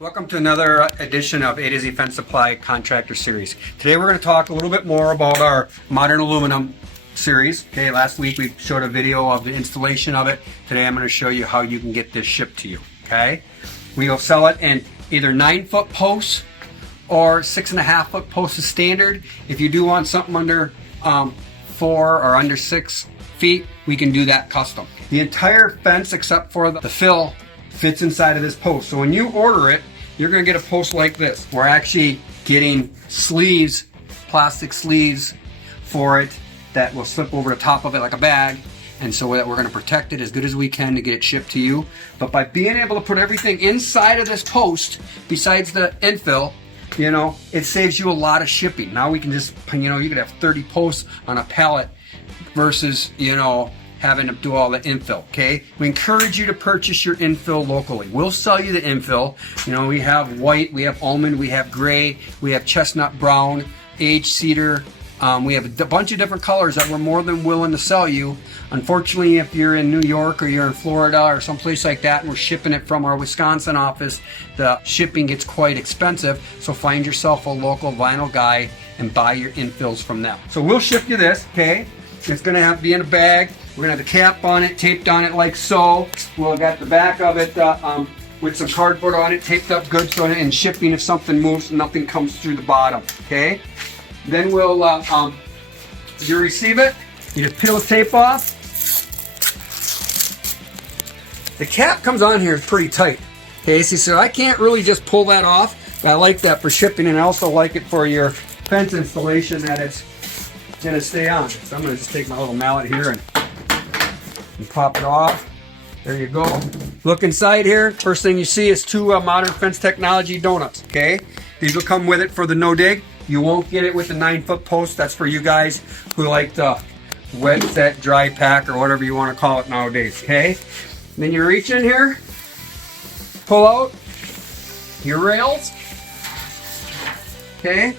Welcome to another edition of A to Z Fence Supply Contractor Series. Today we're going to talk a little bit more about our modern aluminum series. Okay, last week we showed a video of the installation of it. Today I'm going to show you how you can get this shipped to you. Okay, we will sell it in either 9-foot posts or 6.5-foot posts is standard. If you do want something under 4 or under 6 feet, we can do that custom. The entire fence except for the fill fits inside of this post. So when you order it, you're going to get a post like this. We're actually getting sleeves, plastic sleeves for it that will slip over the top of it like a bag, and so that we're going to protect it as good as we can to get it shipped to you. But by being able to put everything inside of this post besides the infill, you know, it saves you a lot of shipping. Now we can just, you know, you could have 30 posts on a pallet versus, you know, having to do all the infill. Okay, we encourage you to purchase your infill locally. We'll sell you the infill. You know, we have white, we have almond, we have gray, we have chestnut brown, aged cedar. We have a bunch of different colors that we're more than willing to sell you. Unfortunately, if you're in New York or you're in Florida or someplace like that and we're shipping it from our Wisconsin office, the shipping gets quite expensive. So find yourself a local vinyl guy and buy your infills from them. So we'll ship you this, okay? It's gonna have to be in a bag. We're gonna have the cap on it, taped on it like so. We'll got the back of it with some cardboard on it, taped up good so in shipping, if something moves, nothing comes through the bottom, okay? Then we'll, you receive it, you just peel the tape off. The cap comes on here pretty tight, okay? So I can't really just pull that off, but I like that for shipping, and I also like it for your fence installation that it's gonna stay on. So I'm gonna just take my little mallet here and pop it off. There you go. Look inside here. First thing you see is 2 Modern Fence Technology donuts, okay? These will come with it for the no dig. You won't get it with the 9-foot post. That's for you guys who like the wet set, dry pack, or whatever you want to call it nowadays, okay? Then you reach in here, pull out your rails, okay?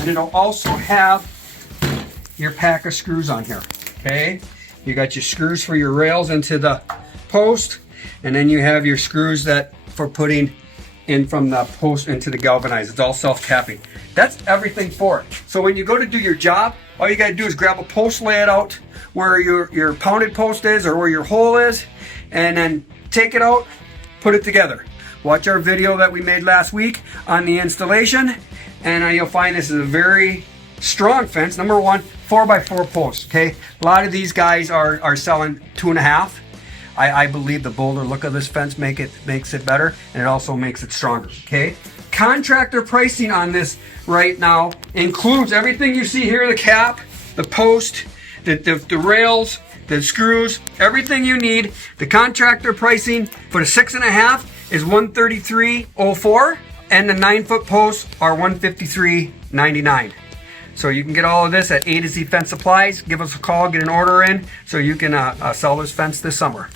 And it'll also have your pack of screws on here, okay? You got your screws for your rails into the post, and then you have your screws that for putting in from the post into the galvanized. It's all self-tapping. That's everything for it. So when you go to do your job, all you gotta do is grab a post, lay it out where your pounded post is or where your hole is, and then take it out, put it together. Watch our video that we made last week on the installation, and you'll find this is a very strong fence. Number one, 4x4 posts, okay? A lot of these guys are selling 2.5. I believe the bolder look of this fence makes it better, and it also makes it stronger, okay? Contractor pricing on this right now includes everything you see here, the cap, the post, the rails, the screws, everything you need. The contractor pricing for the 6.5 is $133.04, and the 9-foot posts are $153.99. So you can get all of this at A to Z Fence Supplies. Give us a call, get an order in, so you can sell this fence this summer.